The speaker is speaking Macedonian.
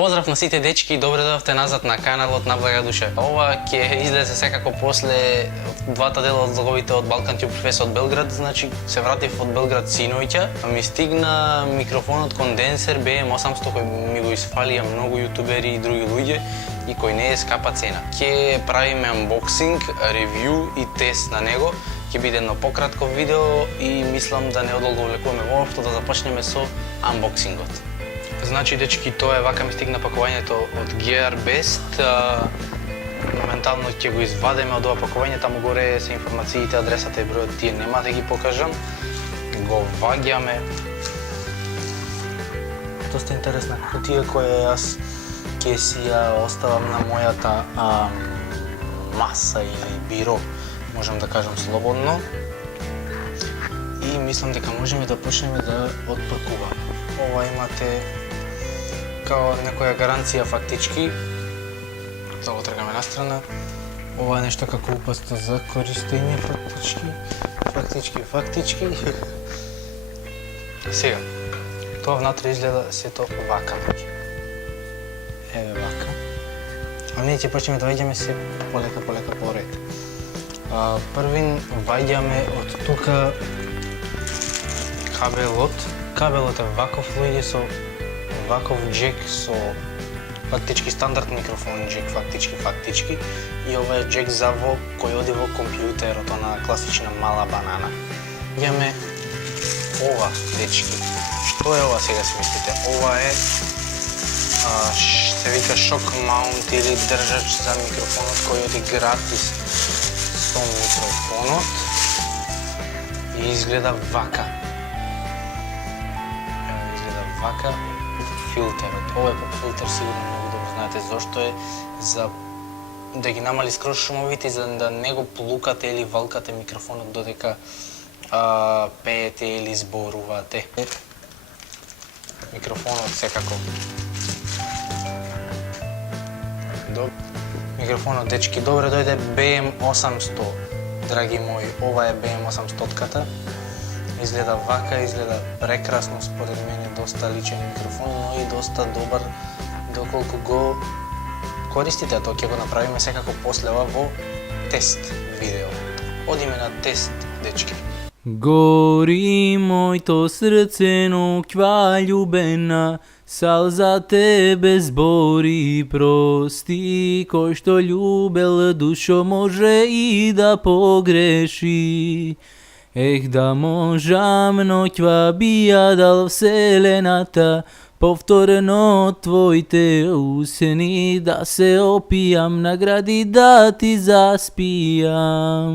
Поздрав на сите дечки и добре дојавте назад на каналот на Блага душа. Ова ќе излезе секако после двата дела од злоговите од Балкан Тюб Фест од Белград, значи се вратив од Белград синоќа. Ми стигна микрофонот конденсер BM800 кој ми го isfалија многу јутубери и други луѓе и кој не е скапа цена. Ќе правиме unboxing, ревју и тест на него. Ќе биде едно пократко видео и мислам да не одолговлекуваме воопшто, да започнеме со unboxingот. Значи, дечки, тоа е вака ми стигна пакувањето од Gearbest. Моментално ќе го извадеме од ова пакување, таму горе се информациите, адресата и бројот, тие нема да ги покажам. Го ваѓаме. Доста интересна кутија која јас ќе си ја оставам на мојата маса или биро, можам да кажам слободно. И мислам дека можеме да почнеме да отпакуваме. Ова имате као некоја гаранција фактички. Да го тргаме настрана. Ова е нешто како упатство за користење фактички. Сега, тоа внатре изгледа сето вака. Еве вака. А ние ќе почнеме да ваѓаме се полека по ред. Првин ваѓаме од тука кабелот. Кабелот е ваков, луѓе, со ваков джек, со фактички стандард микрофон джек, фактички. И ова е джек за во кој оди во компјутерот, она класична мала банана. Имаме ова, дечки. Што е ова сега си мислите? Ова е се вика шок маунт или држач за микрофонот кој оди гратис со микрофонот. И изгледа вака. Вака филтерот. Ова е филтер, сигурно многу добро знаете зошто е, за да ги намали скроз шумовите, за да не го плукате или валкате микрофонот додека пеете или зборувате. Микрофонот секако. Микрофонот, дечки, добре дојде BM800, драги мои. Ова е BM800-ката. Изгледа вака, изгледа прекрасно, според мене доста личен микрофон, но и доста добар доколку го користите, а тоа ќе го направиме секако после ова во тест видео. Одиме на тест, дечки. Gori moito srceno kva ljubena, sal za tebe zbori prosti, ko što ljubel dušo može i da pogreši. Da možam noćva bija dal vselenata, povtorno tvoj te usni, da se opijam na gradi da ti zaspijam.